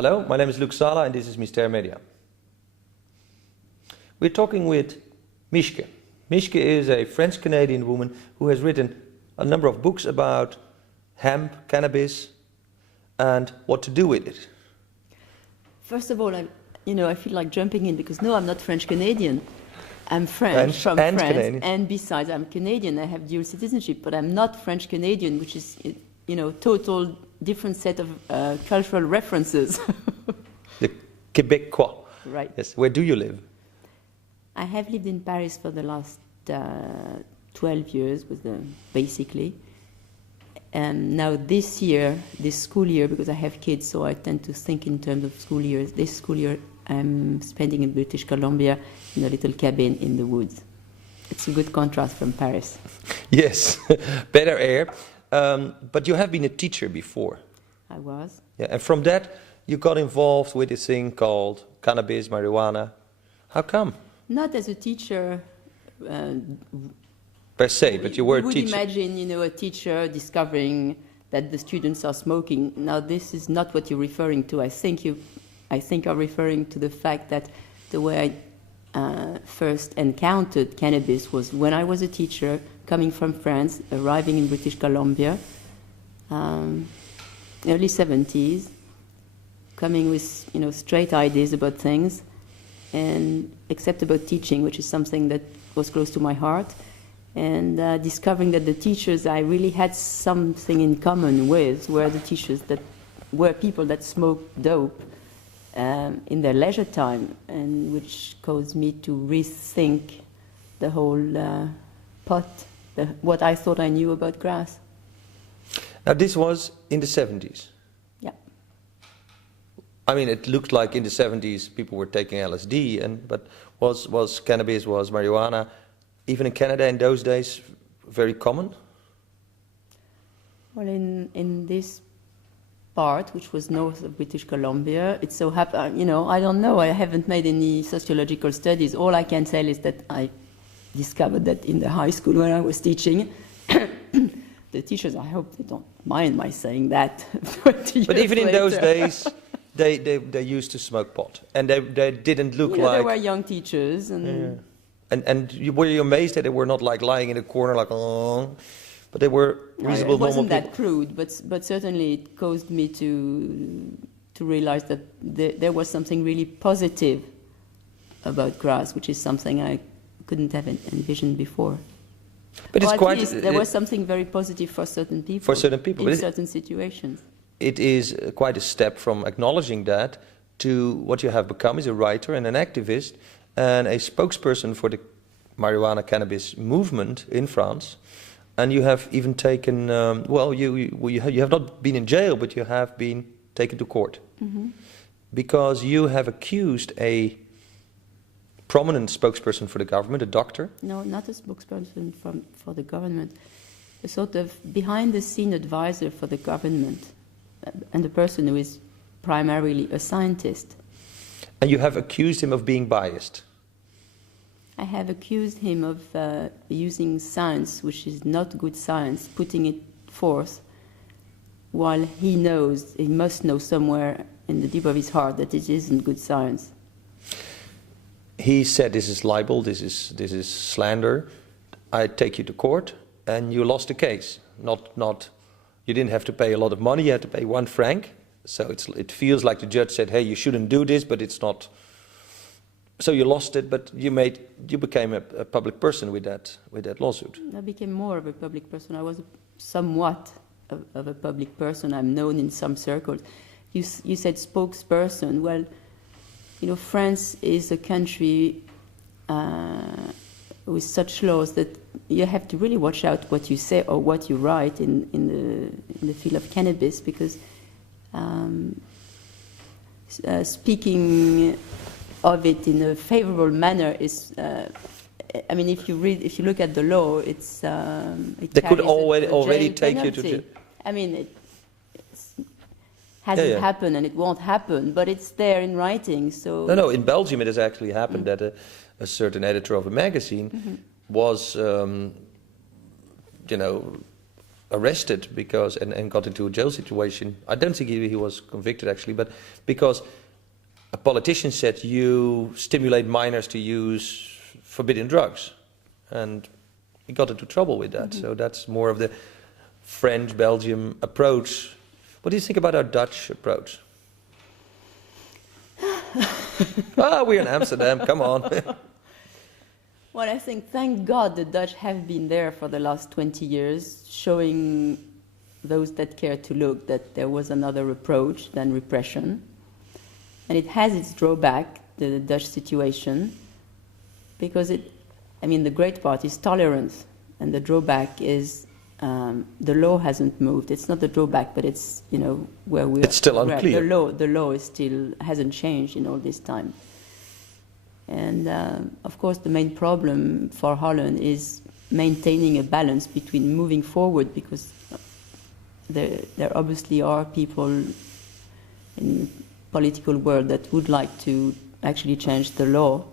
Hello, my name is Luc Sala and this is Myster Media. We're talking with Mischka. Mischka is a French-Canadian woman who has written a number of books about hemp, cannabis, and what to do with it. First of all, I feel like jumping in because no, I'm not French-Canadian. I'm French from France, Canadian. And besides, I'm Canadian. I have dual citizenship, but I'm not French-Canadian, which is, total different set of cultural references. The Québécois. Right. Yes. Where do you live? I have lived in Paris for the last 12 years, basically. And now this school year, because I have kids, so I tend to think in terms of school years. This school year, I'm spending in British Columbia in a little cabin in the woods. It's a good contrast from Paris. Yes, better air. But you have been a teacher before. I was. Yeah, and from that, you got involved with this thing called cannabis, marijuana. How come? Not as a teacher. Per se, but you were a teacher. You would imagine, a teacher discovering that the students are smoking. Now, this is not what you're referring to. I think you're referring to the fact that the way I first encountered cannabis was when I was a teacher coming from France, arriving in British Columbia, early 70s, coming with straight ideas about things, and except about teaching, which is something that was close to my heart, and discovering that the teachers I really had something in common with were the teachers that were people that smoked dope in their leisure time, and which caused me to rethink the whole what I thought I knew about grass. Now this was in the 70s. Yeah. I mean, it looked like in the 70s people were taking LSD, but was cannabis, was marijuana, even in Canada in those days, very common? Well, in this part, which was north of British Columbia, it so happened, I don't know, I haven't made any sociological studies. All I can tell is that I discovered that in the high school where I was teaching, the teachers, I hope they don't mind my saying that. But even in those days, they used to smoke pot, and they didn't look like... They were young teachers. And were you amazed that they were not like lying in a corner like, oh, but they were reasonable, normal people? It wasn't that crude, but certainly it caused me to realize that there was something really positive about grass, which is something I couldn't have envisioned before. But it's quite... there was something very positive for certain people. For certain people. In certain situations. It is quite a step from acknowledging that to what you have become is a writer and an activist and a spokesperson for the marijuana cannabis movement in France. And you have even taken, you have not been in jail, but you have been taken to court. Mm-hmm. Because you have accused a prominent spokesperson for the government, a doctor. No, not a spokesperson for the government. A sort of behind-the-scene advisor for the government, and a person who is primarily a scientist. And you have accused him of being biased. I have accused him of using science, which is not good science, putting it forth, while he must know somewhere in the deep of his heart that it isn't good science. He said, this is libel, this is slander, I take you to court, and you lost the case. You didn't have to pay a lot of money, you had to pay 1 franc. So it feels like the judge said, hey, you shouldn't do this, but it's not. So you lost it, but you became a public person with that lawsuit. I became more of a public person. I was somewhat of a public person. I'm known in some circles. You said spokesperson. Well, France is a country with such laws that you have to really watch out what you say or what you write in the field of cannabis, because speaking of it in a favorable manner is, if you look at the law, it's they could already take you to jail. It hasn't happened and it won't happen, but it's there in writing. So no. In Belgium, it has actually happened that a certain editor of a magazine was, arrested because and got into a jail situation. I don't think he was convicted actually, but because a politician said you stimulate minors to use forbidden drugs, and he got into trouble with that. So that's more of the French-Belgium approach. What do you think about our Dutch approach? We're in Amsterdam, come on. Well, I think, thank God, the Dutch have been there for the last 20 years, showing those that care to look that there was another approach than repression. And it has its drawback, the Dutch situation, because the great part is tolerance, and the drawback is the law hasn't moved. It's not the drawback, but it's, where we are. It's still unclear. The law is still hasn't changed in all this time. And of course, the main problem for Holland is maintaining a balance between moving forward, because there obviously are people in the political world that would like to actually change the law,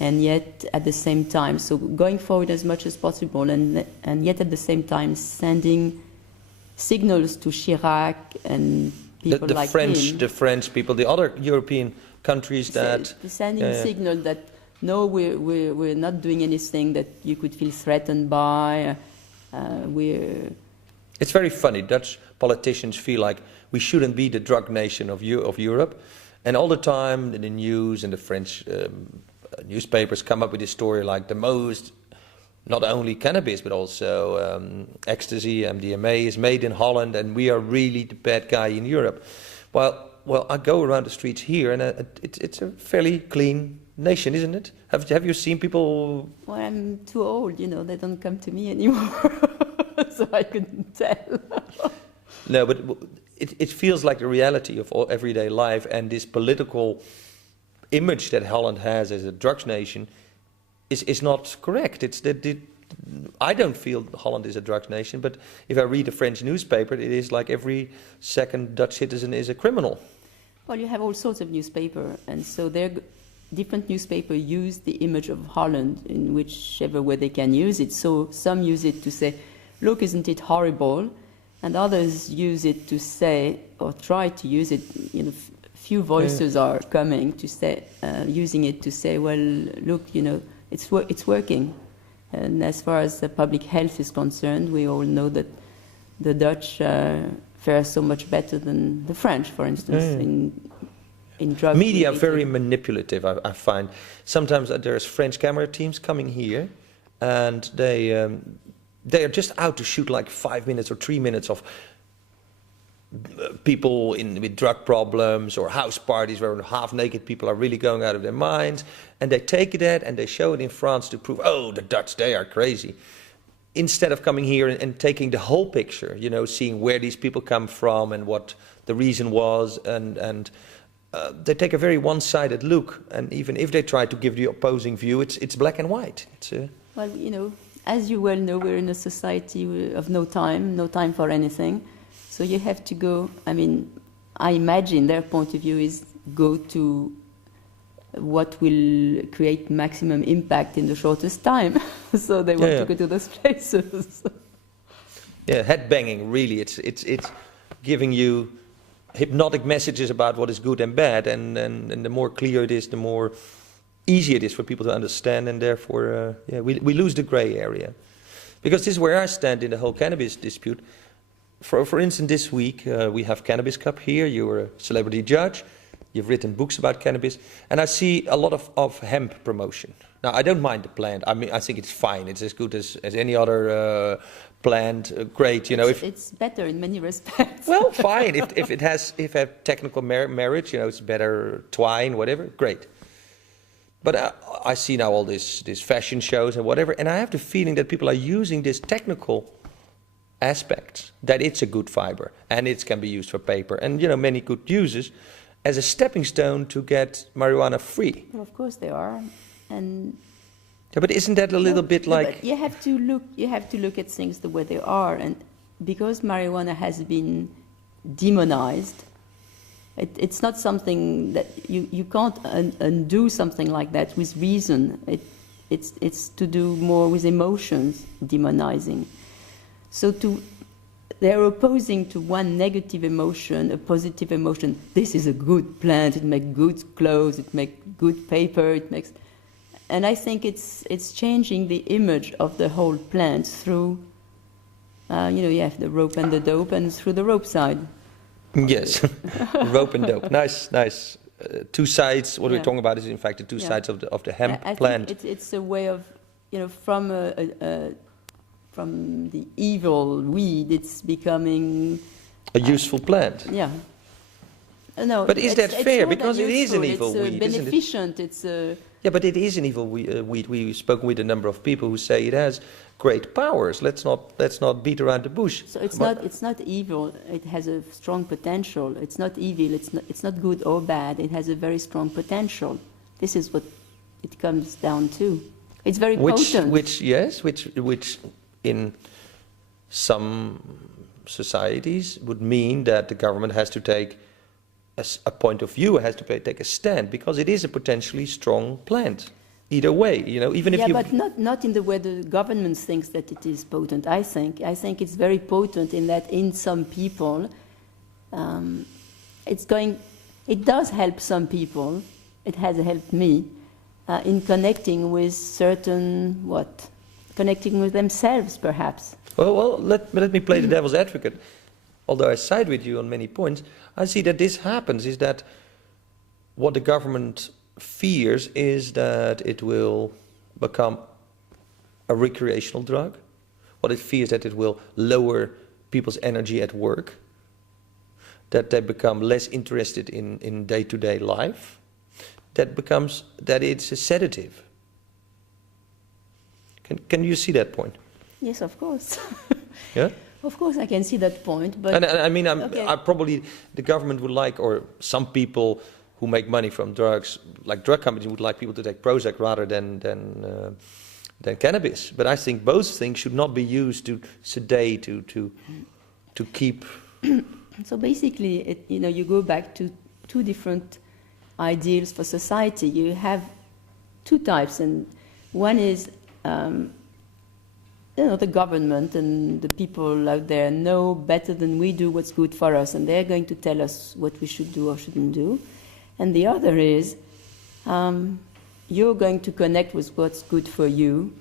and yet at the same time, so going forward as much as possible, and yet at the same time sending signals to Chirac and people like him. The French people, the other European countries that sending signal that no, we're not doing anything that you could feel threatened by. It's very funny. Dutch politicians feel like we shouldn't be the drug nation of Europe, and all the time in the news and the French newspapers come up with this story like the most, not only cannabis but also ecstasy, MDMA is made in Holland, and we are really the bad guy in Europe. Well, I go around the streets here, and it's a fairly clean nation, isn't it? Have you seen people? Well, I'm too old, they don't come to me anymore, so I couldn't tell. No, but it feels like the reality of all everyday life, and this political image that Holland has as a drugs nation is not correct. I don't feel Holland is a drugs nation, but if I read a French newspaper, it is like every second Dutch citizen is a criminal. Well, you have all sorts of newspaper, and so different newspapers use the image of Holland in whichever way they can use it. So some use it to say, look, isn't it horrible? And others use it to say, or try to use it, few voices are coming to say, using it to say, well, look, it's working. And as far as the public health is concerned, we all know that the Dutch fare so much better than the French, for instance, in drug. Media are very manipulative, I find. Sometimes there's French camera teams coming here, and they are just out to shoot like 5 minutes or 3 minutes of people with drug problems or house parties where half-naked people are really going out of their minds, and they take that and they show it in France to prove, the Dutch, they are crazy. Instead of coming here and taking the whole picture, seeing where these people come from and what the reason was, and they take a very one-sided look, and even if they try to give the opposing view, it's black and white. Well, as you well know, we're in a society of no time for anything. So you have to go, I imagine their point of view is go to what will create maximum impact in the shortest time. So they want to go to those places. Headbanging, really. It's giving you hypnotic messages about what is good and bad, and the more clear it is, the more easy it is for people to understand, and therefore, we lose the gray area. Because this is where I stand in the whole cannabis dispute. For instance, this week we have Cannabis Cup here. You're a celebrity judge. You've written books about cannabis, and I see a lot of hemp promotion. Now, I don't mind the plant. I think it's fine. It's as good as any other plant. Great, It's better in many respects. Well, fine. if it has technical merit, it's better twine, whatever. Great. But I see now all these fashion shows and whatever, and I have the feeling that people are using this technical aspects, that it's a good fiber and it can be used for paper and many good uses, as a stepping stone to get marijuana free. Well, of course they are, and but isn't that a little bit like? But you have to look at things the way they are, and because marijuana has been demonized, it's not something that you can't undo something like that with reason. It's to do more with emotions, demonizing. So they're opposing to one negative emotion, a positive emotion. This is a good plant, it makes good clothes, it makes good paper, it makes... And I think it's changing the image of the whole plant through, you have the rope and the dope, and through the rope side. Yes, rope and dope. Nice. Two sides. What we're talking about is in fact the two sides of the hemp plant. Think it's a way of, from the evil weed, it's becoming a useful plant. Yeah. No, but is that fair? Because it is an evil weed, beneficent. Yeah, but it is an evil weed. We've spoken with a number of people who say it has great powers. Let's not beat around the bush. So it's not evil. It has a strong potential. It's not evil. It's not good or bad. It has a very strong potential. This is what it comes down to. It's very potent. Which in some societies would mean that the government has to take a point of view, has to take a stand, because it is a potentially strong plant. Either way, even if but not in the way the government thinks that it is potent. I think it's very potent in that in some people, it does help some people. It has helped me in connecting with connecting with themselves, perhaps. Well, let me play the devil's advocate. Although I side with you on many points, I see that this happens, is that what the government fears is that it will become a recreational drug. What it fears that it will lower people's energy at work, that they become less interested in day-to-day life, that it's a sedative. Can you see that point? Yes, of course. Yeah? Of course, I can see that point, but... And I mean, I probably, the government would like, or some people who make money from drugs, like drug companies, would like people to take Prozac rather than cannabis. But I think both things should not be used to sedate, to keep... So basically, you go back to two different ideals for society. You have two types, and one is... the government and the people out there know better than we do what's good for us, and they're going to tell us what we should do or shouldn't do. And the other is you're going to connect with what's good for you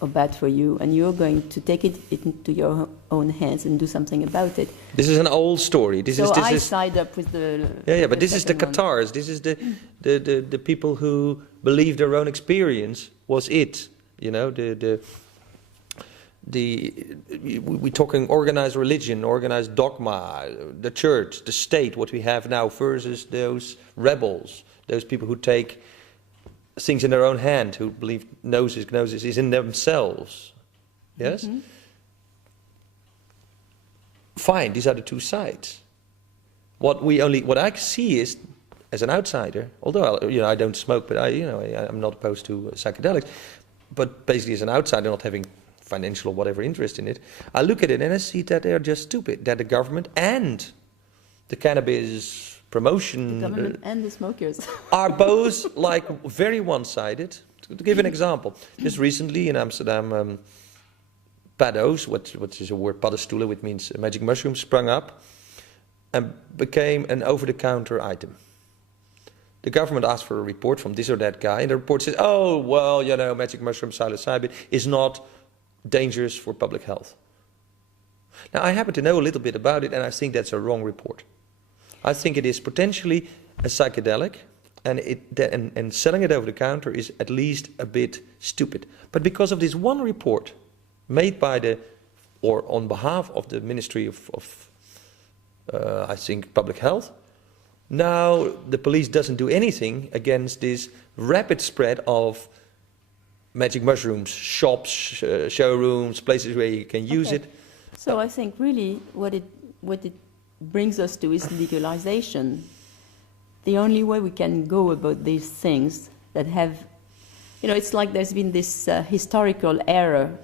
or bad for you, and you're going to take it into your own hands and do something about it. This is an old story. I side up with the... Yeah, but this is the Qatars. This is the people who believe their own experience was it. We're talking organized religion, organized dogma, the church, the state, what we have now, versus those rebels, those people who take things in their own hand, who believe gnosis is in themselves. Yes? Mm-hmm. Fine, these are the two sides. What I see is, as an outsider, although I don't smoke, but I'm not opposed to psychedelics, but basically as an outsider, not having financial or whatever interest in it, I look at it and I see that they are just stupid, that the government and the cannabis promotion... The government and the smokers. ...are both very one-sided. To give an example, just recently in Amsterdam, paddo's, what is a word, paddenstoelen, which means magic mushrooms, sprung up and became an over-the-counter item. The government asked for a report from this or that guy, and the report says, magic mushroom psilocybin is not dangerous for public health. Now, I happen to know a little bit about it, and I think that's a wrong report. I think it is potentially a psychedelic, and selling it over the counter is at least a bit stupid. But because of this one report made by on behalf of the Ministry of I think, Public Health, now the police doesn't do anything against this rapid spread of magic mushrooms, shops, showrooms, places where you can use it. So I think really what it brings us to is legalization. The only way we can go about these things that have, it's like there's been this historical era,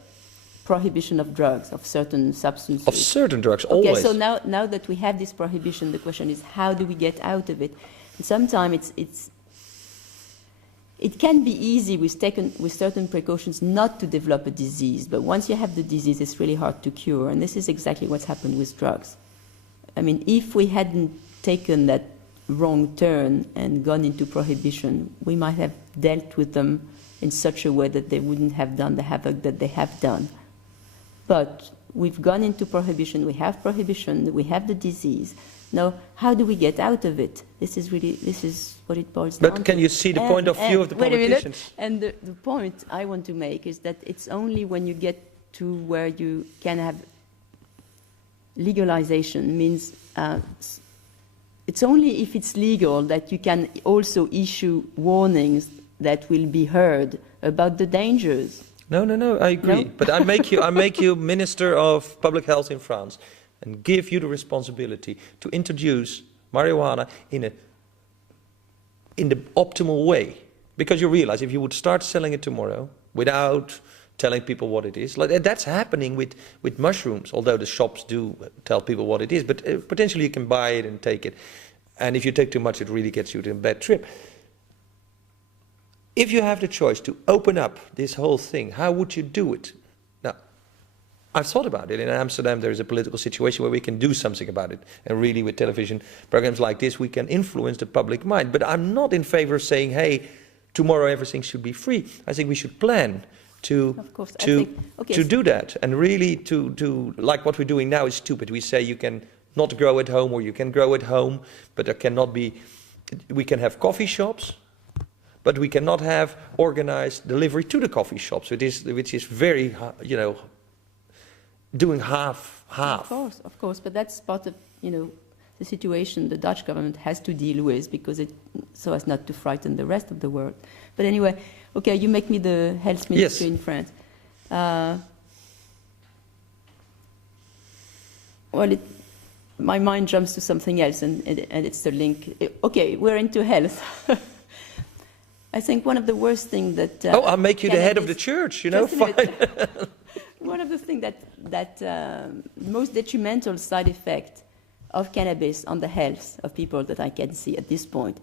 prohibition of drugs, of certain substances. Of certain drugs, always. Okay, so now that we have this prohibition, the question is how do we get out of it? And sometimes it can be easy with certain precautions not to develop a disease, but once you have the disease, it's really hard to cure, and this is exactly what's happened with drugs. I mean, if we hadn't taken that wrong turn and gone into prohibition, we might have dealt with them in such a way that they wouldn't have done the havoc that they have done. But we've gone into prohibition, we have the disease. Now, how do we get out of it? This is what it boils down to. But can you see the point of view of the politicians? And the point I want to make is that it's only when you get to where you can have legalization, means it's only if it's legal that you can also issue warnings that will be heard about the dangers. No, I agree. No? But I make you Minister of Public Health in France and give you the responsibility to introduce marijuana in the optimal way. Because you realize if you would start selling it tomorrow without telling people what it is, like that's happening with mushrooms, although the shops do tell people what it is, but potentially you can buy it and take it. And if you take too much, it really gets you to a bad trip. If you have the choice to open up this whole thing, how would you do it? Now, I've thought about it. In Amsterdam, there is a political situation where we can do something about it. And really, with television programs like this, we can influence the public mind. But I'm not in favor of saying, hey, tomorrow everything should be free. I think we should plan to do that. And really to like what we're doing now is stupid. We say you can not grow at home or you can grow at home, but there cannot be, we can have coffee shops, but we cannot have organized delivery to the coffee shops, which is very, doing half. Of course, but that's part of, the situation the Dutch government has to deal with so as not to frighten the rest of the world. But anyway, okay, you make me the health minister in France. My mind jumps to something else, and it's the link. Okay, we're into health. I think one of the worst things that... I'll make you the head of the church, fine. One of the things that most detrimental side effect of cannabis on the health of people that I can see at this point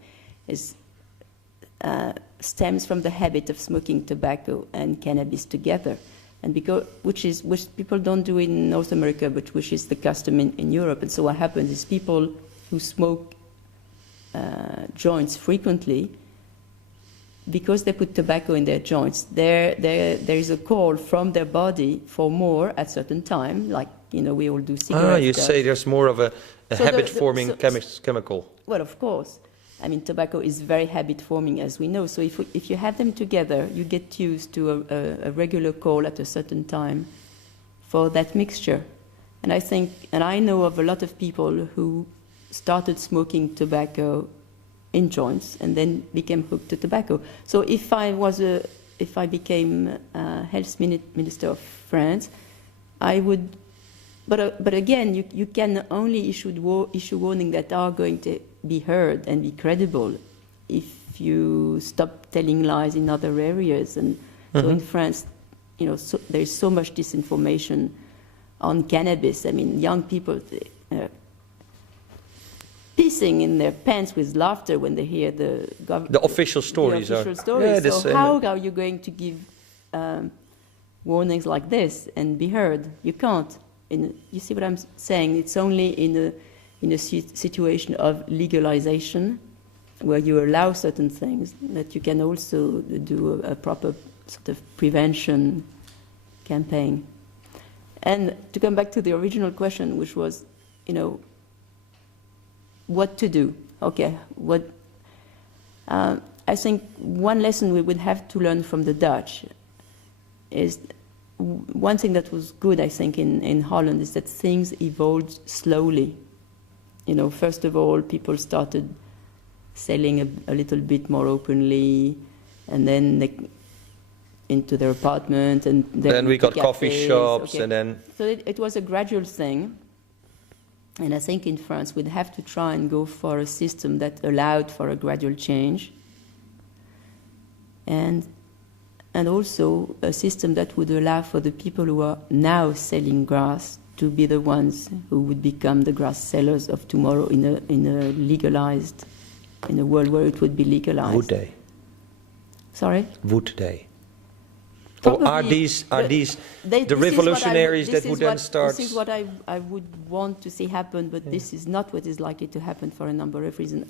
stems from the habit of smoking tobacco and cannabis together, and which people don't do in North America, but which is the custom in Europe. And so what happens is people who smoke joints frequently, because they put tobacco in their joints, there is a call from their body for more at certain time, like we all do cigarettes. You say there's more of a habit-forming chemical. Well, of course. I mean, tobacco is very habit-forming, as we know. So if you have them together, you get used to a regular call at a certain time for that mixture. And I know of a lot of people who started smoking tobacco in joints and then became hooked to tobacco. So if I became health minister of France, I would. But again, you can only issue warnings that are going to be heard and be credible if you stop telling lies in other areas. And so in France, there is so much disinformation on cannabis. I mean, young people pissing in their pants with laughter when they hear the official stories. So how are you going to give warnings like this and be heard? You can't. You see what I'm saying? It's only in a situation of legalization where you allow certain things that you can also do a proper sort of prevention campaign. And to come back to the original question, which was, what to do? Okay, I think one lesson we would have to learn from the Dutch is one thing that was good, I think, in Holland is that things evolved slowly. First of all, people started selling a little bit more openly, and then into their apartment, and then we got coffee shops, and then... So it was a gradual thing. And I think in France we'd have to try and go for a system that allowed for a gradual change, and also a system that would allow for the people who are now selling grass to be the ones who would become the grass sellers of tomorrow in a world where it would be legalized. Would they? Sorry? Would they? Probably, or are these the this revolutionaries that would then start? This is what I would want to see happen, but this is not what is likely to happen for a number of reasons.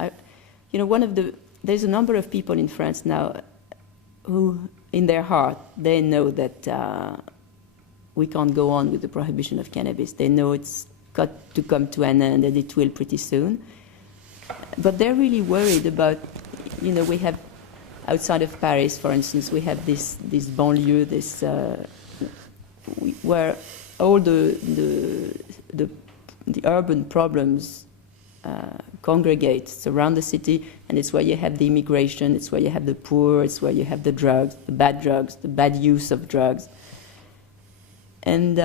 There's a number of people in France now who, in their heart, they know that we can't go on with the prohibition of cannabis. They know it's got to come to an end, and it will pretty soon. But they're really worried about, we have, outside of Paris, for instance, we have this banlieue, where all the urban problems congregate surround the city, and it's where you have the immigration, it's where you have the poor, it's where you have the drugs, the bad use of drugs. And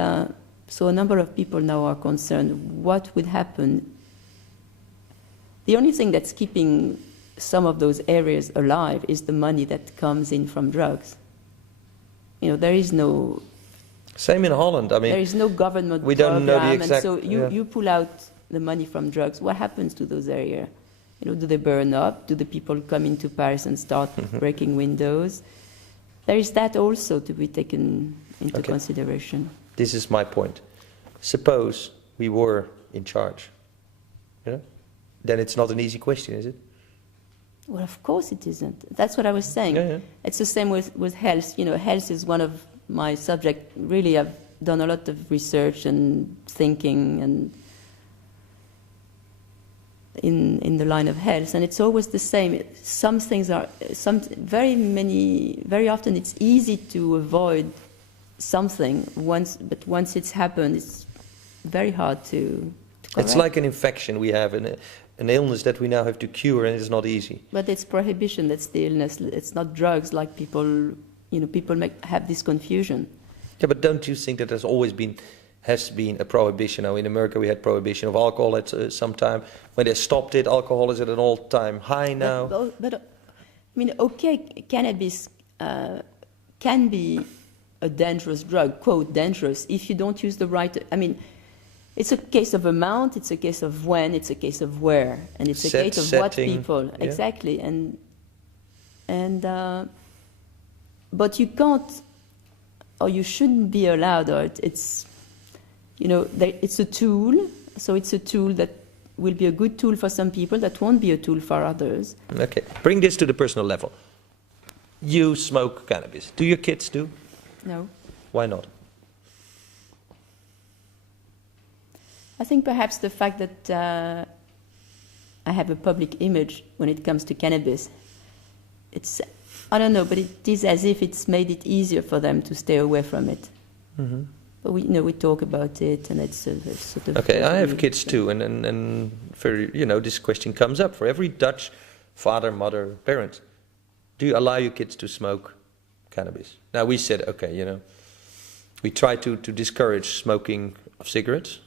so a number of people now are concerned what would happen. The only thing that's keeping some of those areas alive is the money that comes in from drugs. There is no... Same in Holland. There is no government we program, don't know the exact... and so you pull out the money from drugs. What happens to those areas? Do they burn up? Do the people come into Paris and start breaking windows? There is that also to be taken into consideration. This is my point. Suppose we were in charge, then it's not an easy question, is it? Well, of course it isn't. That's what I was saying. Yeah. It's the same with health. Health is one of my subjects. Really, I've done a lot of research and thinking and in the line of health, and it's always the same. Some things are very often it's easy to avoid something but once it's happened, it's very hard to correct. It's like an infection we have, an illness that we now have to cure, and it's not easy. But it's prohibition that's the illness. It's not drugs, like people have this confusion. Yeah, but don't you think that has been a prohibition? Now in America we had prohibition of alcohol at some time. When they stopped it, alcohol is at an all-time high now. But cannabis can be a dangerous drug, quote, dangerous, if you don't use the right... it's a case of amount, it's a case of when, it's a case of where, and it's a case of what people... Yeah. Exactly, but you can't, or you shouldn't be allowed, or it's a tool, so it's a tool that will be a good tool for some people, that won't be a tool for others. Okay, bring this to the personal level. You smoke cannabis. Do your kids do? No. Why not? I think perhaps the fact that I have a public image when it comes to cannabis, I don't know, but it is as if it's made it easier for them to stay away from it. Mm-hmm. But we talk about it, and it's a sort of... Okay, I have kids too, and for, this question comes up for every Dutch father, mother, parent. Do you allow your kids to smoke cannabis? Now we said, okay, we try to discourage smoking of cigarettes.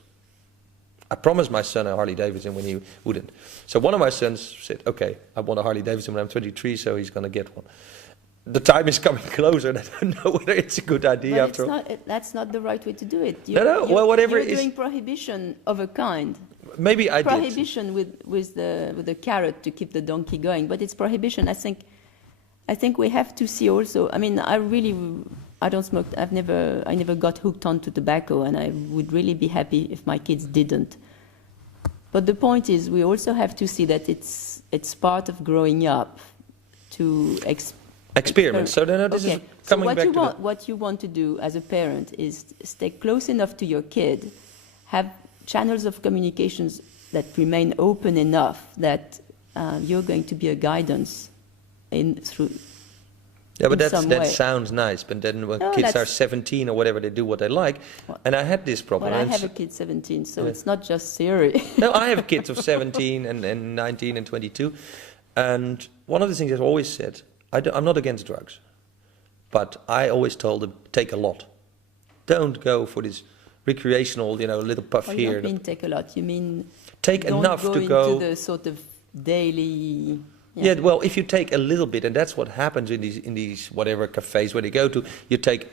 I promised my son a Harley Davidson when he wouldn't. So one of my sons said, okay, I want a Harley Davidson when I'm 23, so he's going to get one. The time is coming closer, and I don't know whether it's a good idea after all. That's not the right way to do it. Whatever you're doing prohibition of a kind. Maybe I did. Prohibition with the carrot to keep the donkey going, but it's prohibition. I think we have to see also. I don't smoke. I never got hooked onto tobacco, and I would really be happy if my kids didn't. But the point is, we also have to see that it's part of growing up to experiment. So then this is coming back to what you want to do as a parent is stay close enough to your kid, have channels of communications that remain open enough that you're going to be a guidance through. Yeah, but that sounds nice. But then when kids are 17 or whatever, they do what they like. And I had this problem. Well, I have a kid 17, so it's not just theory. No, I have kids of 17 and 19 and 22. And one of the things I've always said, I'm not against drugs. But I always told them, take a lot. Don't go for this recreational, little puff here. You don't mean take a lot. You mean take enough to go into the sort of daily... Yeah, well, if you take a little bit, and that's what happens in these whatever cafes where they go to, you take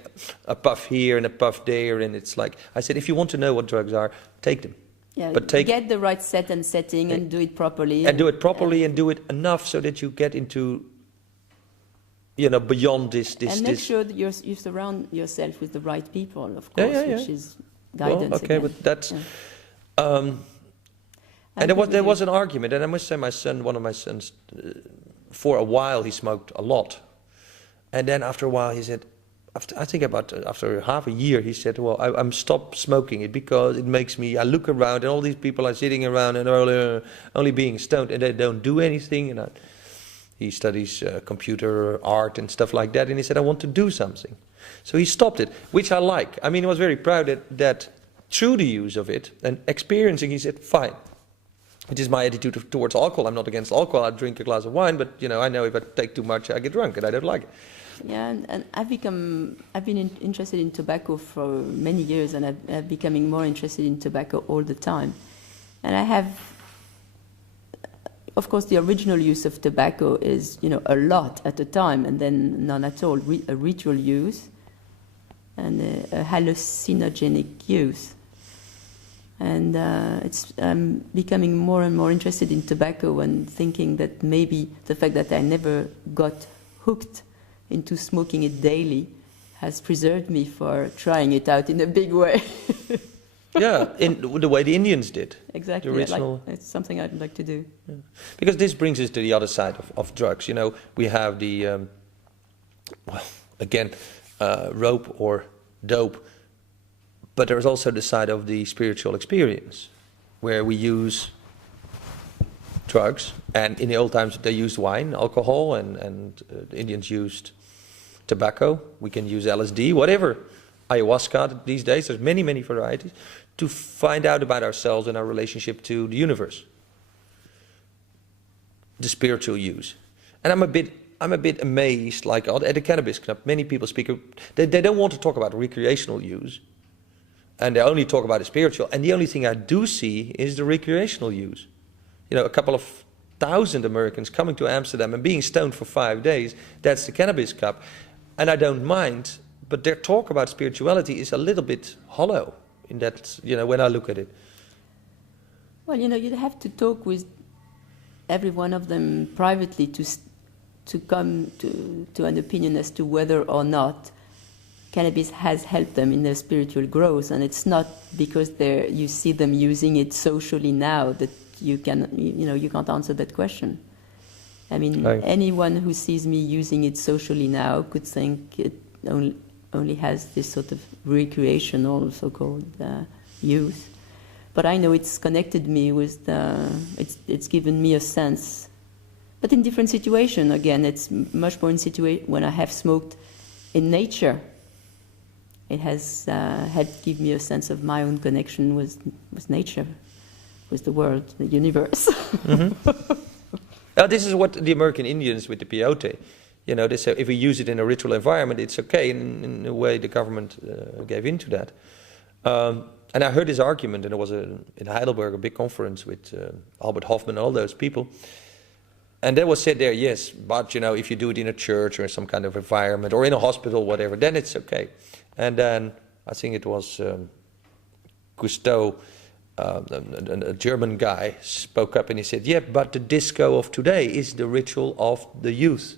a puff here and a puff there, and it's like, I said, if you want to know what drugs are, take them. Yeah, but get the right set and setting and do it properly. And do it properly and do it enough so that you get into you know, beyond this. And make sure that you surround yourself with the right people, of course, which is guidance. Well, okay, again. but that's. Yeah. And there was an argument, and I must say, one of my sons, for a while he smoked a lot, and then after a while he said, after half a year he said, well, I'm stopped smoking it because it makes me. I look around and all these people are sitting around and are only being stoned and they don't do anything. And he studies computer art and stuff like that, and he said, I want to do something, so he stopped it, which I like. I mean, I was very proud that through the use of it and experiencing, he said, fine. It is my attitude towards alcohol. I'm not against alcohol. I drink a glass of wine, but you know, I know if I take too much, I get drunk, and I don't like it. Yeah, and I've been interested in tobacco for many years, and I'm becoming more interested in tobacco all the time. And I have, of course, the original use of tobacco is, you know, a lot at a time, and then none at all. A ritual use, and a hallucinogenic use. And I'm becoming more and more interested in tobacco and thinking that maybe the fact that I never got hooked into smoking it daily has preserved me for trying it out in a big way. Yeah, in the way the Indians did. Exactly. The original. It's something I'd like to do. Yeah. Because this brings us to the other side of drugs. You know, we have the, rope or dope. But there's also the side of the spiritual experience, where we use drugs, and in the old times they used wine, alcohol, and the Indians used tobacco. We can use LSD, whatever, ayahuasca these days. There's many, many varieties to find out about ourselves and our relationship to the universe. The spiritual use, and I'm a bit amazed. Like at the cannabis club, many people speak. They don't want to talk about recreational use. And they only talk about the spiritual. And the only thing I do see is the recreational use. You know, a couple of thousand Americans coming to Amsterdam and being stoned for 5 days, that's the cannabis cup. And I don't mind, but their talk about spirituality is a little bit hollow in that, you know, when I look at it. Well, you know, you'd have to talk with every one of them privately to come to an opinion as to whether or not cannabis has helped them in their spiritual growth, and it's not because you see them using it socially now that you can't answer that question. I mean, anyone who sees me using it socially now could think it only has this sort of recreational, so-called use. But I know it's connected me with it's given me a sense. But in different situations, again, it's much more in when I have smoked in nature. It has helped give me a sense of my own connection with nature, with the world, the universe. Mm-hmm. Now, this is what the American Indians with the peyote, you know, they say if we use it in a ritual environment, it's okay. In a way, the government gave into that. And I heard this argument, and there was in Heidelberg a big conference with Albert Hofmann and all those people. And that was said there, yes, but you know, if you do it in a church or in some kind of environment or in a hospital, whatever, then it's okay. And then I think it was Cousteau, a German guy, spoke up and he said, yeah, but the disco of today is the ritual of the youth.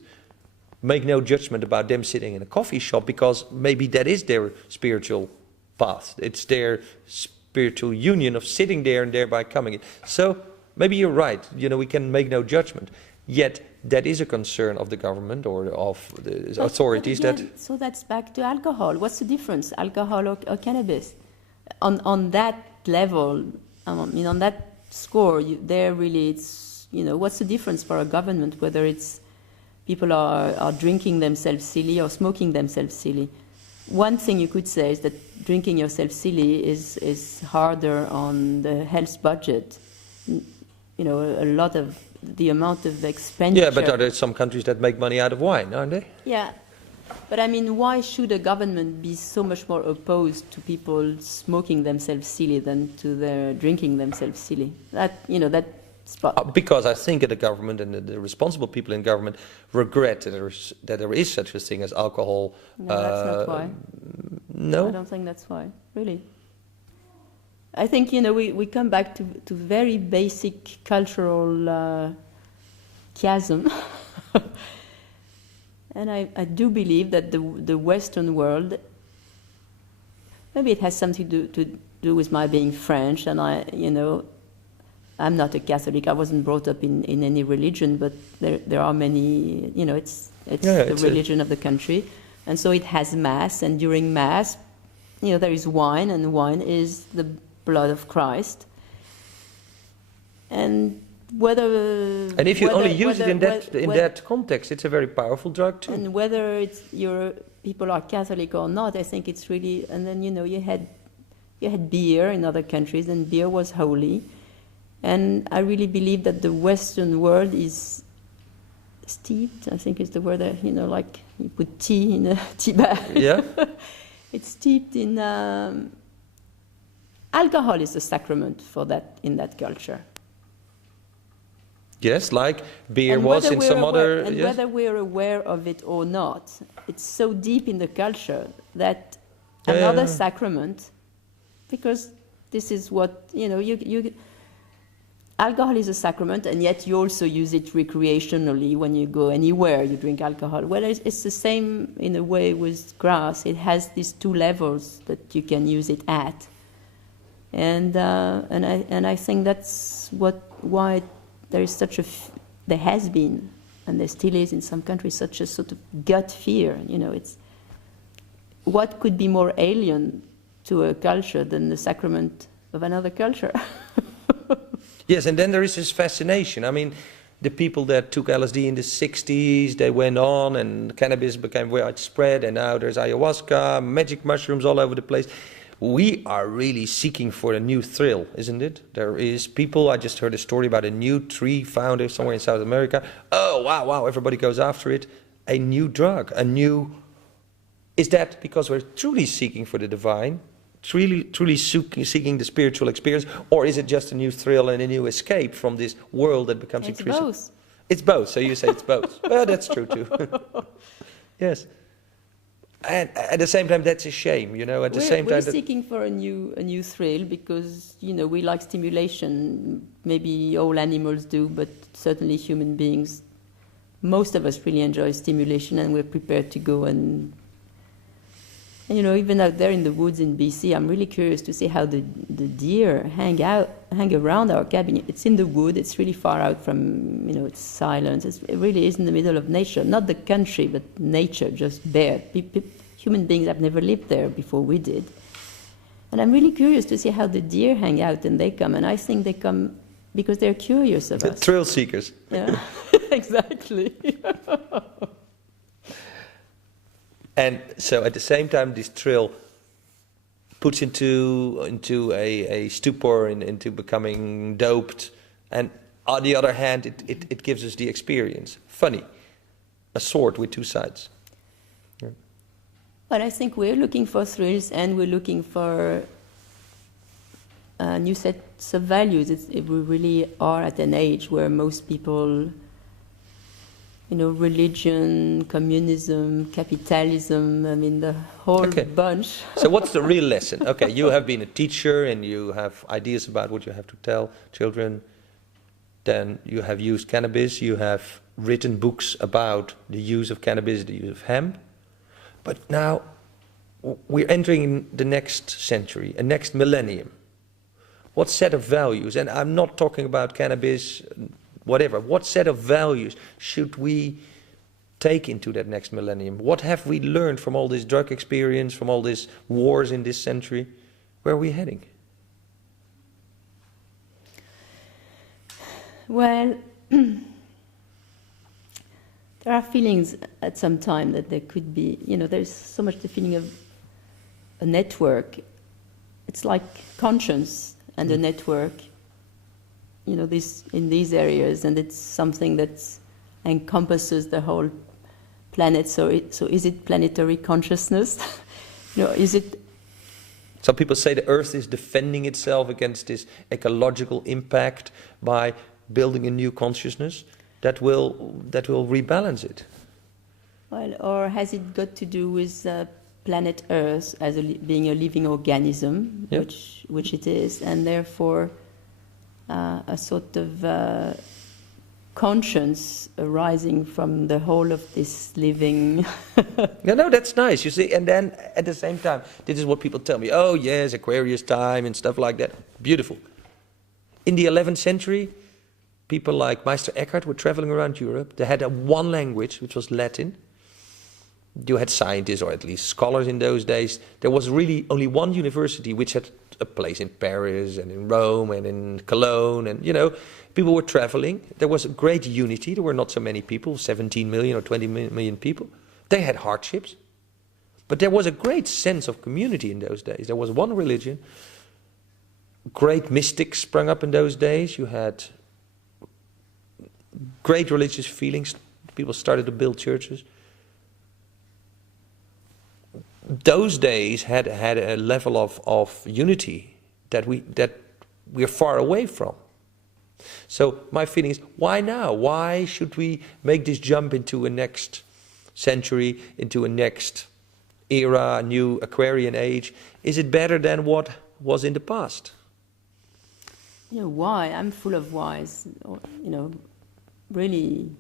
Make no judgment about them sitting in a coffee shop, because maybe that is their spiritual path. It's their spiritual union of sitting there and thereby coming in. So maybe you're right, you know, we can make no judgment. Yet that is a concern of the government or of the authorities. But again, so that's back to alcohol. What's the difference, alcohol or cannabis? On that level, on that score, it's, you know, what's the difference for a government whether it's people are drinking themselves silly or smoking themselves silly? One thing you could say is that drinking yourself silly is harder on the health budget. You know, a lot of the amount of expenditure. Yeah, but are there some countries that make money out of wine, aren't they? Yeah, but I mean, why should a government be so much more opposed to people smoking themselves silly than to their drinking themselves silly? That, you know, that spot. Because I think the government and the responsible people in government regret that there is such a thing as alcohol. No, that's not why. No? I don't think that's why, really. I think, you know, we come back to very basic cultural chasm. And I do believe that the Western world, maybe it has something to do with my being French, and I'm not a Catholic. I wasn't brought up in any religion, but there are many, it's the religion of the country. And so it has Mass, and during Mass, there is wine, and wine is the blood of Christ. And if you only use it in that context, it's a very powerful drug too. And whether your people are Catholic or not, I think it's really. And then you had beer in other countries, and beer was holy. And I really believe that the Western world is steeped. I think is the word that like you put tea in a tea bag. Yeah. It's steeped in alcohol is a sacrament for that in that culture. Yes, like beer was in some other... And yes. whether we're aware of it or not, it's so deep in the culture that another sacrament, because this is what, alcohol is a sacrament, and yet you also use it recreationally when you go anywhere, you drink alcohol. Well, it's the same in a way with grass. It has these two levels that you can use it at. And I think that's why there is there has been, and there still is in some countries, such a sort of gut fear. It's what could be more alien to a culture than the sacrament of another culture? Yes, and then there is this fascination. I mean, the people that took LSD in the 60s, they went on, and cannabis became widespread, and now there's ayahuasca, magic mushrooms all over the place. We are really seeking for a new thrill, isn't it? There is people, I just heard a story about a new tree found somewhere in South America. Oh, wow, everybody goes after it. A new drug, Is that because we're truly seeking for the divine, truly seeking the spiritual experience, or is it just a new thrill and a new escape from this world that becomes increasingly... It's both. It's both, so you say it's both. Well, that's true too. Yes. And at the same time, that's a shame, We're seeking for a new thrill because, we like stimulation. Maybe all animals do, but certainly human beings, most of us really enjoy stimulation, and we're prepared to go and even out there in the woods in BC, I'm really curious to see how the deer hang around our cabin. It's in the wood, it's really far out from, it's silence. It really is in the middle of nature, not the country, but nature, just bare. Human beings have never lived there before we did. And I'm really curious to see how the deer hang out, and they come. And I think they come because they're curious of us. Thrill seekers. Yeah, exactly. And so at the same time, this thrill puts into a stupor, into becoming doped. And on the other hand, it gives us the experience. Funny. A sword with two sides. Yeah. But I think we're looking for thrills, and we're looking for new sets of values. We really are at an age where most people... religion, communism, capitalism, the whole bunch. So what's the real lesson? Okay, you have been a teacher and you have ideas about what you have to tell children. Then you have used cannabis. You have written books about the use of cannabis, the use of hemp. But now we're entering the next century, a next millennium. What set of values, and I'm not talking about cannabis, whatever, what set of values should we take into that next millennium? What have we learned from all this drug experience, from all these wars in this century? Where are we heading? Well, there are feelings at some time that there could be, there's so much the feeling of a network. It's like conscience and a network. This in these areas, and it's something that encompasses the whole planet. So is it planetary consciousness? Is it? Some people say the Earth is defending itself against this ecological impact by building a new consciousness that will rebalance it. Well, or has it got to do with planet Earth as being a living organism, yep. which it is, and therefore. A sort of conscience arising from the whole of this living. No, that's nice, you see. And then at the same time, this is what people tell me. Oh, yes, Aquarius time and stuff like that. Beautiful. In the 11th century, people like Myster were traveling around Europe. They had one language, which was Latin. You had scientists, or at least scholars in those days. There was really only one university which had a place in Paris and in Rome and in Cologne. And, people were traveling. There was a great unity. There were not so many people, 17 million or 20 million people. They had hardships. But there was a great sense of community in those days. There was one religion. Great mystics sprung up in those days. You had great religious feelings. People started to build churches. Those days had a level of unity that we're far away from. So my feeling is, why now? Why should we make this jump into a next century, into a next era, a new Aquarian age? Is it better than what was in the past? Why? I'm full of whys. Really,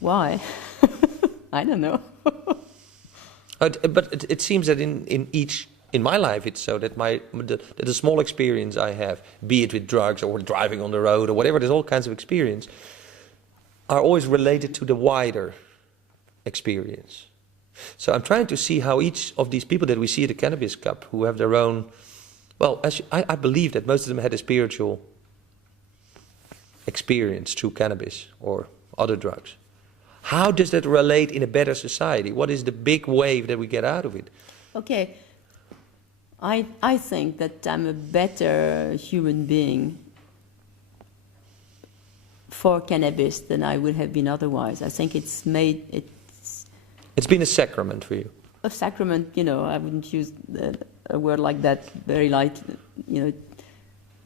why? I don't know. But it seems that in my life it's so that the small experience I have, be it with drugs or driving on the road or whatever, there's all kinds of experience, are always related to the wider experience. So I'm trying to see how each of these people that we see at the Cannabis Cup, who have their own, I believe that most of them had a spiritual experience through cannabis or other drugs. How does that relate in a better society? What is the big wave that we get out of it? Okay, I think that I'm a better human being for cannabis than I would have been otherwise. I think it's been a sacrament for you. A sacrament, I wouldn't use a word like that very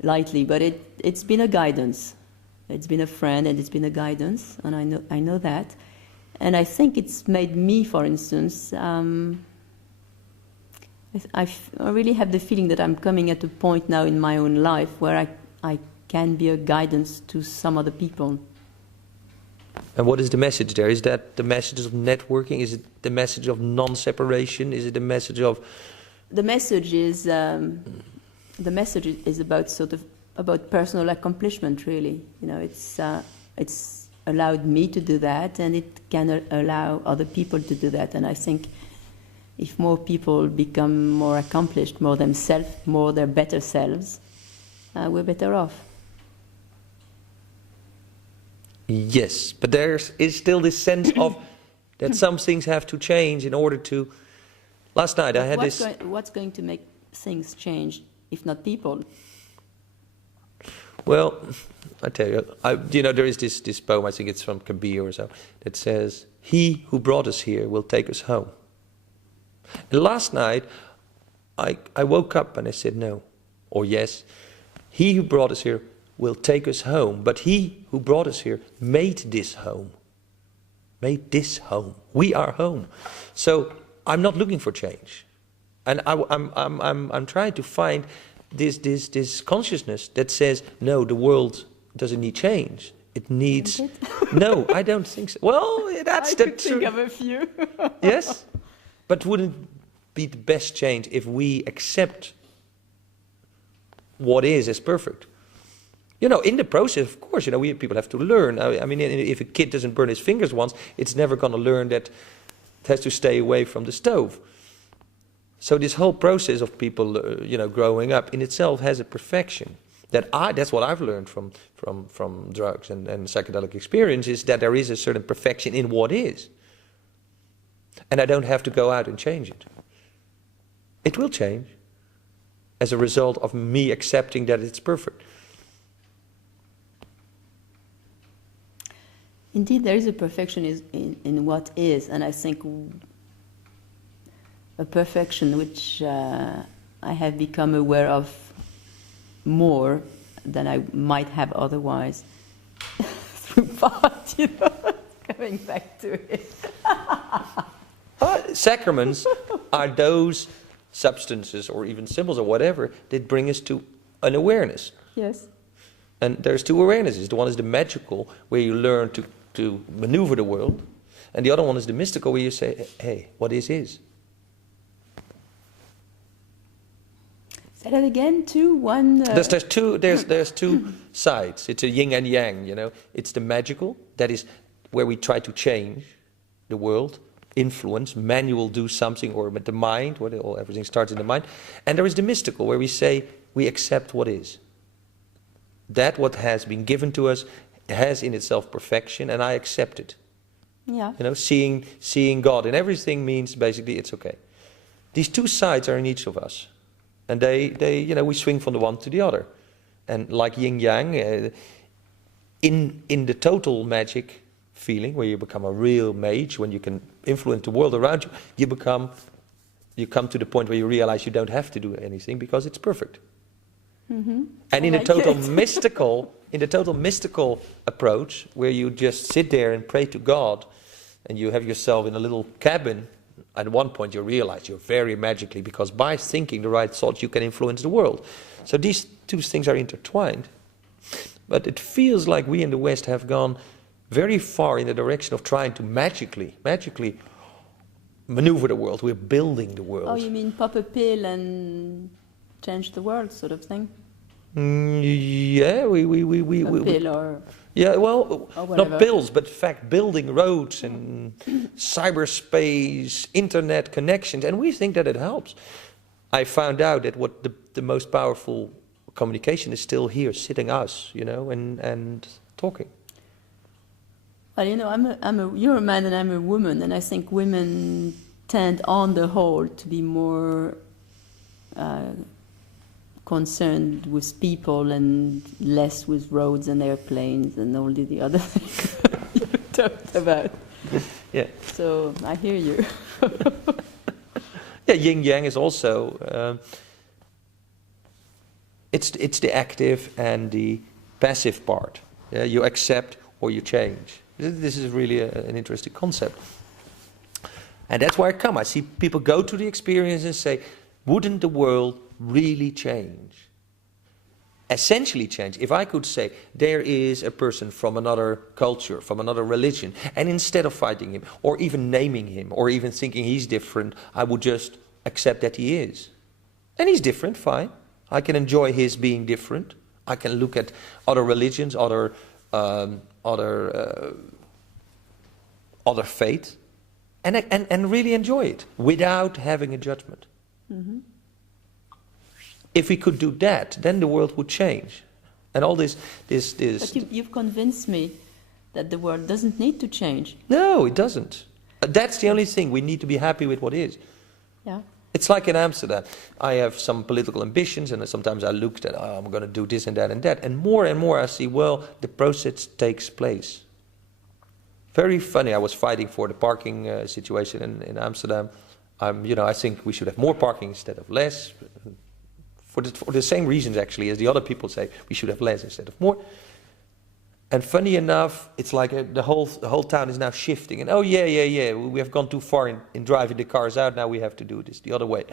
lightly, but it's been a guidance. It's been a friend and it's been a guidance, and I know that. And I think it's made me, for instance, I really have the feeling that I'm coming at a point now in my own life where I can be a guidance to some other people. And what is the message there? Is that the message of networking? Is it the message of non-separation? Is it the message of... The message is about personal accomplishment, really. It's allowed me to do that, and it can allow other people to do that. And I think if more people become more accomplished, more themselves, more their better selves, we're better off. Yes, but there is still this sense of that some things have to change in order to... Last night I had this... What's going to make things change, if not people? Well, I tell you, there is this poem, I think it's from Kabir or so, that says, "He who brought us here will take us home." And last night, I woke up and I said no, or yes. He who brought us here will take us home, but he who brought us here made this home. Made this home. We are home. So I'm not looking for change, and I'm trying to find this consciousness that says, no, the world doesn't need change. It needs... No, I don't think so. Well, that's the truth. I could think of a few. Yes? But wouldn't it be the best change if we accept what is as perfect? In the process, of course, people have to learn. I mean, if a kid doesn't burn his fingers once, it's never going to learn that it has to stay away from the stove. So this whole process of people, growing up in itself has a perfection. That's what I've learned from drugs and psychedelic experience, is that there is a certain perfection in what is. And I don't have to go out and change it. It will change as a result of me accepting that it's perfect. Indeed, there is a perfection in what is, and I think a perfection which I have become aware of more than I might have otherwise through part, coming back to it. Sacraments are those substances or even symbols or whatever that bring us to an awareness. Yes. And there's two awarenesses. The one is the magical, where you learn to maneuver the world. And the other one is the mystical, where you say, hey, what is. Say that again, two, one... There's two sides. It's a yin and yang, you know. It's the magical, that is where we try to change the world, influence, manual do something, or with the mind, where everything starts in the mind. And there is the mystical, where we say, we accept what is. That what has been given to us has in itself perfection, and I accept it. Yeah. You know, seeing God in everything means basically it's okay. These two sides are in each of us. And they you know, we swing from the one to the other. And like yin-yang, in the total magic feeling, where you become a real mage, when you can influence the world around you, you come to the point where you realize you don't have to do anything because it's perfect. Mm-hmm. And in the total mystical approach, where you just sit there and pray to God, and you have yourself in a little cabin, at one point you realize you're very magically, because by thinking the right thoughts you can influence the world. So these two things are intertwined. But it feels like we in the West have gone very far in the direction of trying to magically maneuver the world. We're building the world. Oh, you mean pop a pill and change the world, sort of thing? Yeah, we pill or... Yeah, well, or not pills, but in fact building roads and cyberspace, internet connections, and we think that it helps. I found out that what the most powerful communication is still here, sitting us, you know, and talking. Well, you know, you're a man and I'm a woman, and I think women tend, on the whole, to be more concerned with people and less with roads and airplanes and all the other things you talked about. Yeah. So I hear you. Yeah, yin yang is also it's the active and the passive part. Yeah, you accept or you change. This is really an interesting concept. And that's where I come. I see people go to the experience and say, wouldn't the world really change? Essentially change. If I could say, there is a person from another culture, from another religion, and instead of fighting him, or even naming him, or even thinking he's different, I would just accept that he is. And he's different, fine. I can enjoy his being different. I can look at other religions, other faith, and really enjoy it without having a judgment. Mm-hmm. If we could do that, then the world would change. And all this. But you've convinced me that the world doesn't need to change. No, it doesn't. That's the only thing. We need to be happy with what is. Yeah. It's like in Amsterdam. I have some political ambitions, and sometimes I looked at, I'm going to do this and that and that. And more I see, well, the process takes place. Very funny. I was fighting for the parking situation in Amsterdam. I think we should have more parking instead of less. For the same reasons, actually, as the other people say, we should have less instead of more. And funny enough, it's like the whole town is now shifting. And we have gone too far in driving the cars out. Now we have to do this the other way.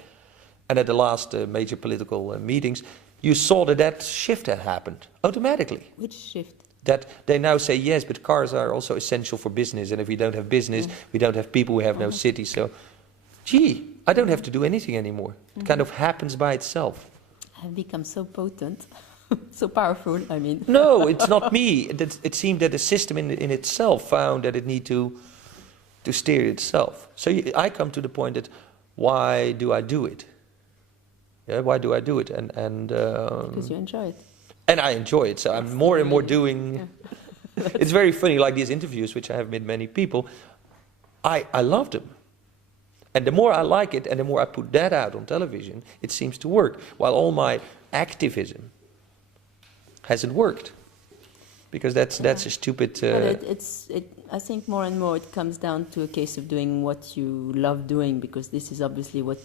And at the last major political meetings, you saw that shift had happened automatically. Which shift? That they now say, yes, but cars are also essential for business. And if we don't have business, we don't have people, we have no city. So, I don't have to do anything anymore. It kind of happens by itself. I've become so potent, so powerful, I mean. No, it's not me. It seemed that the system in itself found that it need to steer itself. So I come to the point that, why do I do it? Yeah, why do I do it? And because you enjoy it. And I enjoy it, so I'm more and more doing... Yeah. It's very funny, like these interviews, which I have with many people, I love them. And the more I like it, and the more I put that out on television, it seems to work. While all my activism hasn't worked, because that's a stupid. I think more and more it comes down to a case of doing what you love doing, because this is obviously what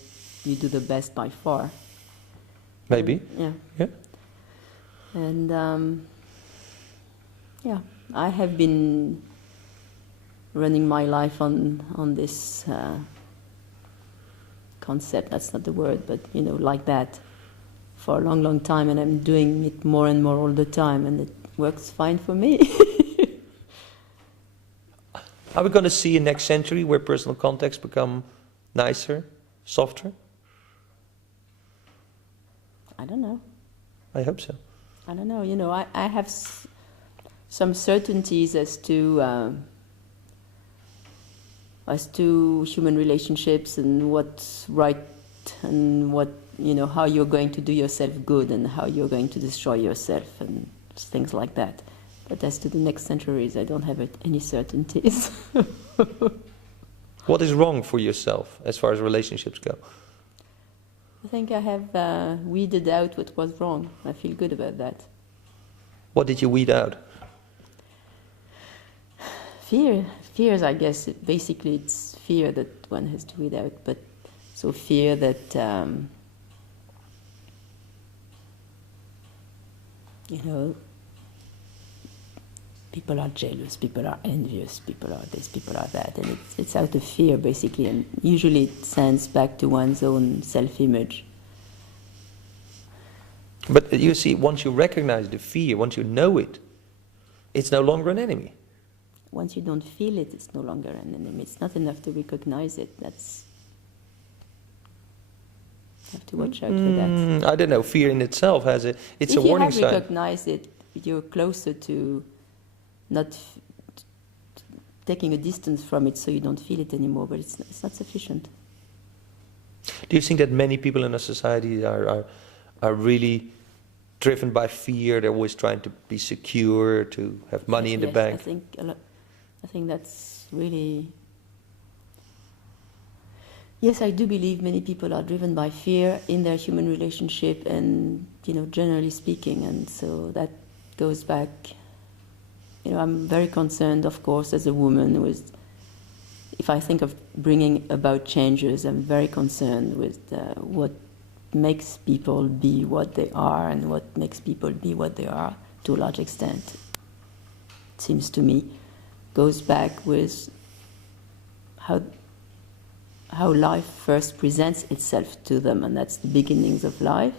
you do the best by far. Maybe. Yeah. And I have been running my life on this. Concept, that's not the word, but like that, for a long, long time, and I'm doing it more and more all the time, and it works fine for me. Are we going to see a next century where personal contacts become nicer, softer? I don't know. I hope so. I don't know. You know, I have some certainties as to human relationships and what's right and what, you know, how you're going to do yourself good and how you're going to destroy yourself and things like that. But as to the next centuries, I don't have any certainties. What is wrong for yourself as far as relationships go? I think I have weeded out what was wrong. I feel good about that. What did you weed out? Fears, I guess. Basically, it's fear that one has to weed out. But so fear that, you know, people are jealous, people are envious, people are this, people are that, and it's out of fear, basically, and usually it sends back to one's own self-image. But you see, once you recognize the fear, once you know it, it's no longer an enemy. Once you don't feel it, it's no longer an enemy. It's not enough to recognize it. You have to watch out for that. I don't know, fear in itself it's a warning sign. If you have recognized it, you're closer to not taking a distance from it so you don't feel it anymore, but it's not sufficient. Do you think that many people in our society are really driven by fear? They're always trying to be secure, to have money in the bank? I think that's really... Yes, I do believe many people are driven by fear in their human relationship and, you know, generally speaking, and so that goes back... You know, I'm very concerned, of course, as a woman with, if I think of bringing about changes, I'm very concerned with what makes people be what they are and what makes people be what they are to a large extent. It seems to me, goes back with how life first presents itself to them, and that's the beginnings of life.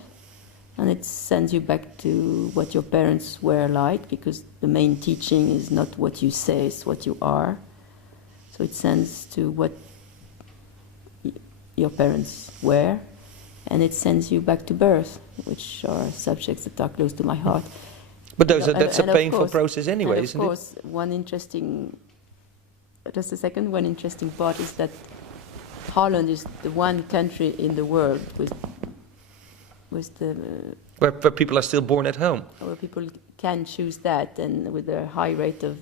And it sends you back to what your parents were like, because the main teaching is not what you say, it's what you are. So it sends to what your parents were, and it sends you back to birth, which are subjects that are close to my heart. But that's a painful process anyway, isn't it? Of course, one interesting part is that Holland is the one country in the world where people are still born at home. Where people can choose that, and with a high rate of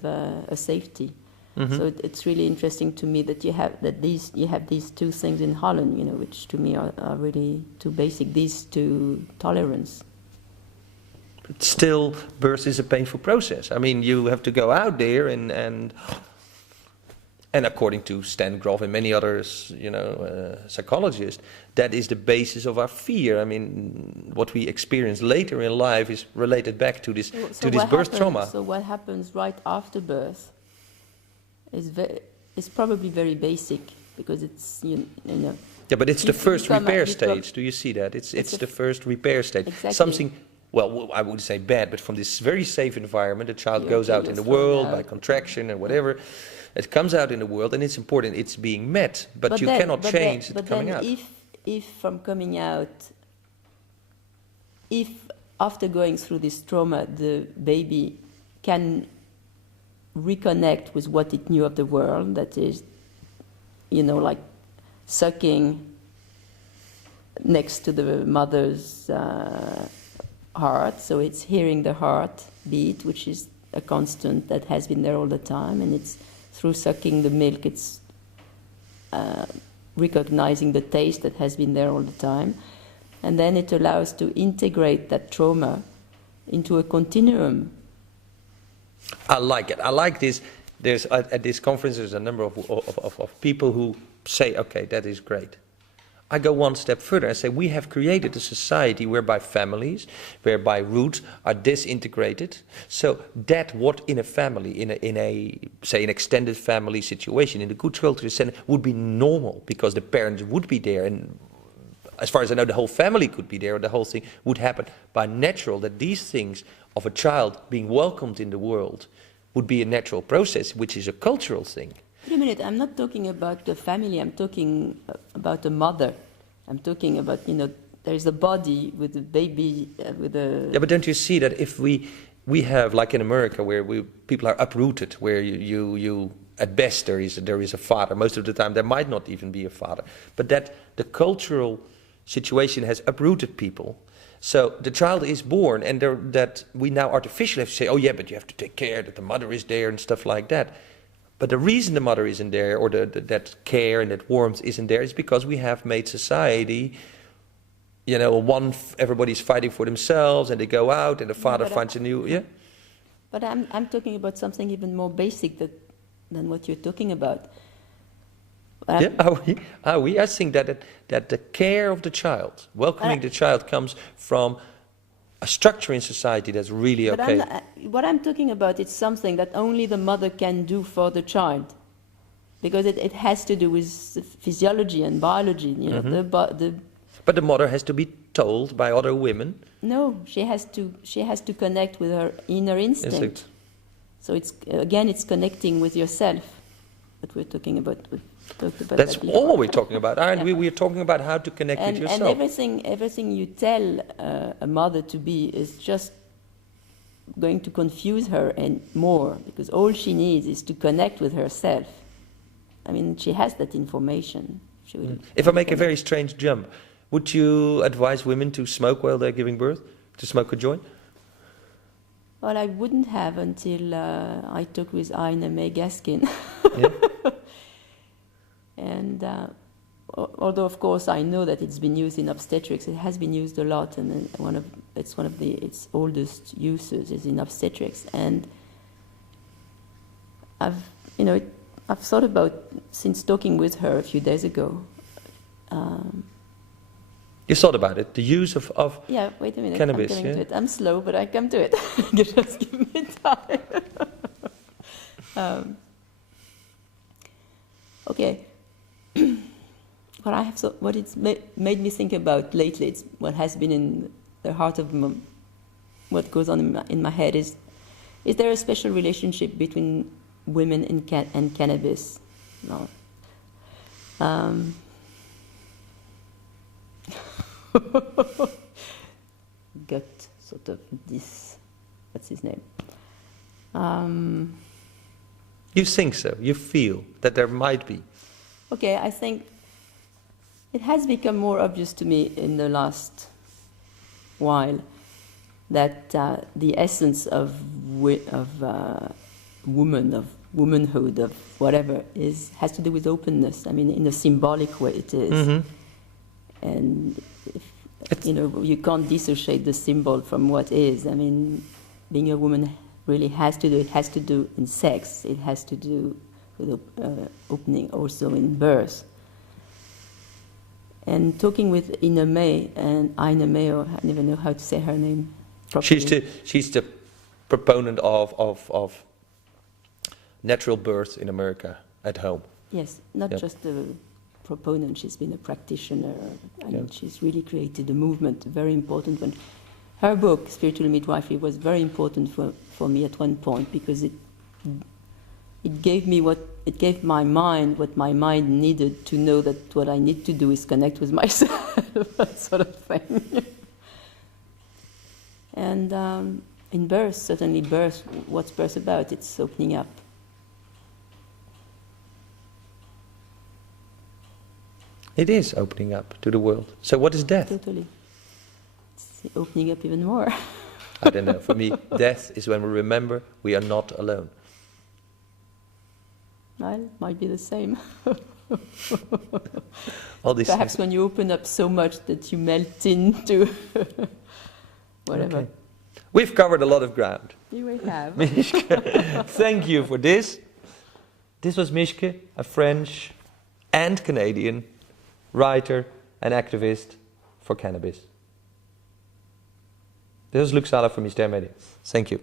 safety. Mm-hmm. So it's really interesting to me that you have these two things in Holland, you know, which to me are really too basic. These two tolerance. But still, birth is a painful process. I mean, you have to go out there and according to Stan Grof and many others, you know, psychologists, that is the basis of our fear. I mean, what we experience later in life is related back to this birth trauma. So what happens right after birth is probably very basic, because it's you know. Yeah, but it's the first repair stage. Do you see that? It's the first repair stage. Exactly. Something. Well, I wouldn't say bad, but from this very safe environment, the child goes out in the world by contraction and whatever. It comes out in the world, and it's important. It's being met, but you cannot change it coming out. If from coming out, if after going through this trauma, the baby can reconnect with what it knew of the world, that is, you know, like sucking next to the mother's heart, so it's hearing the heart beat, which is a constant that has been there all the time, and it's through sucking the milk, it's recognizing the taste that has been there all the time, and then it allows to integrate that trauma into a continuum. I like it. I like this. There's at this conference, there's a number of people who say, okay, that is great. I go one step further and say we have created a society whereby families, whereby roots are disintegrated, so that what in a family, in a say an extended family situation, in a good cultural setting, would be normal because the parents would be there and as far as I know, the whole family could be there, or the whole thing would happen by natural, that these things of a child being welcomed in the world would be a natural process, which is a cultural thing. Wait a minute, I'm not talking about the family, I'm talking about the mother. I'm talking about, there's a body with a baby, with a... Yeah, but don't you see that if we have, like in America, where people are uprooted, where you at best there is a father. Most of the time there might not even be a father. But that the cultural situation has uprooted people. So the child is born, and that we now artificially have to say, oh yeah, but you have to take care that the mother is there and stuff like that. But the reason the mother isn't there, or that care and that warmth isn't there, is because we have made society, everybody's fighting for themselves, and they go out, and the father finds a new, yeah? But I'm talking about something even more basic than what you're talking about. Yeah, are we? I think that the care of the child, welcoming the child, comes from a structure in society that's really okay. What I'm talking about is something that only the mother can do for the child, because it has to do with physiology and biology. But the mother has to be told by other women. No, she has to connect with her inner instinct. So it's connecting with yourself. What we're talking about. That's all we're talking about, aren't we? We're talking about how to connect with yourself. And everything you tell a mother to be is just going to confuse her and more, because all she needs is to connect with herself. I mean, she has that information. If I make a very strange jump, would you advise women to smoke while they're giving birth? To smoke a joint? Well, I wouldn't have until I talked with Ina May Gaskin. Yeah. And although, of course, I know that it's been used in obstetrics, it has been used a lot, and it's one of its oldest uses is in obstetrics. And I've thought about, since talking with her a few days ago. You thought about it, the use of yeah, wait a minute, cannabis. I'm getting to it. I'm slow, but I come to it. Just give me time. Okay. What it's made me think about lately, it's what has been in the heart of what goes on in my head is there a special relationship between women and cannabis? No. Gut, sort of this, what's his name? You think so? You feel that there might be? Okay, I think it has become more obvious to me in the last while that the essence of womanhood, of whatever, has to do with openness. I mean, in a symbolic way it is. Mm-hmm. And you can't dissociate the symbol from what is. I mean, being a woman really has to do in sex. It has to do with opening also in birth. And talking with Ina May, or I don't even know how to say her name properly. She's the proponent of natural birth in America at home. Yes, not just a proponent, she's been a practitioner, and she's really created a movement, a very important one. Her book, Spiritual Midwifery, was very important for me at one point, because it gave my mind what my mind needed to know that what I need to do is connect with myself, that sort of thing. And in birth, certainly what's birth about? It's opening up. It is opening up to the world. So what is death? Totally. It's opening up even more. I don't know. For me, death is when we remember we are not alone. Well, it might be the same. All these Perhaps things. when you open up so much that you melt into whatever. Okay. We've covered a lot of ground. You will have. Mischka, thank you for this. This was Mischka, a French and Canadian writer and activist for cannabis. This is Luc Sala from Myster Media. Thank you.